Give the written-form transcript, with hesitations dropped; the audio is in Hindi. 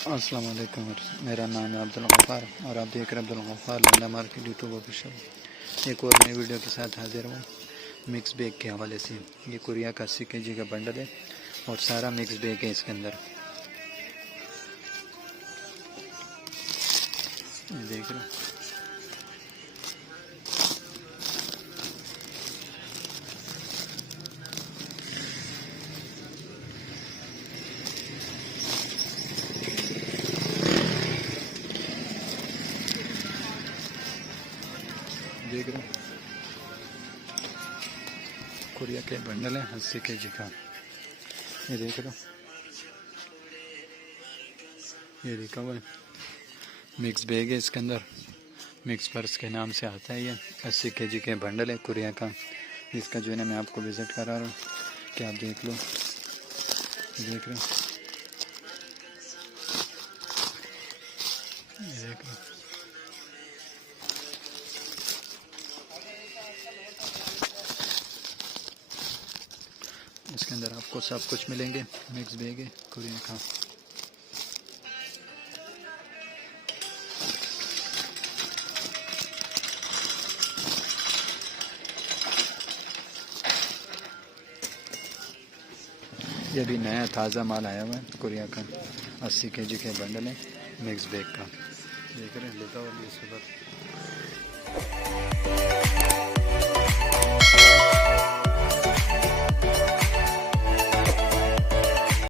अस्सलाम वालेकुम। मेरा नाम है अब्दुल गफ़ार और आप देख रहे हैं Abdul Gaffar Landa market YouTube official. एक और नई वीडियो के साथ हाजिर हूँ मिक्स बैग के हवाले से। ये कुरिया का 80 kg का बंडल है और सारा मिक्स बैग है इसके अंदर। ये देख रहे हो, देख रहे हो कुरिया के बंडल है 80 kg का। ये देख रहे हो, ये लिखा हुआ है मिक्स बैग है इसके अंदर। मिक्स पर्स के नाम से आता है। ये 80 kg के बंडल है कुरिया का, जिसका जो है ना मैं आपको विज़िट करा रहा हूँ कि आप देख लो। देख रहे हो, ये देख रहे हो, इसके अंदर आपको सब कुछ मिलेंगे। मिक्स बैग है कुरिया का। ये भी नया ताज़ा माल आया हुआ है कुरिया का। 80 kg के बंडल है मिक्स बैग का। देख रहे हैं, लेता हुआ इस पर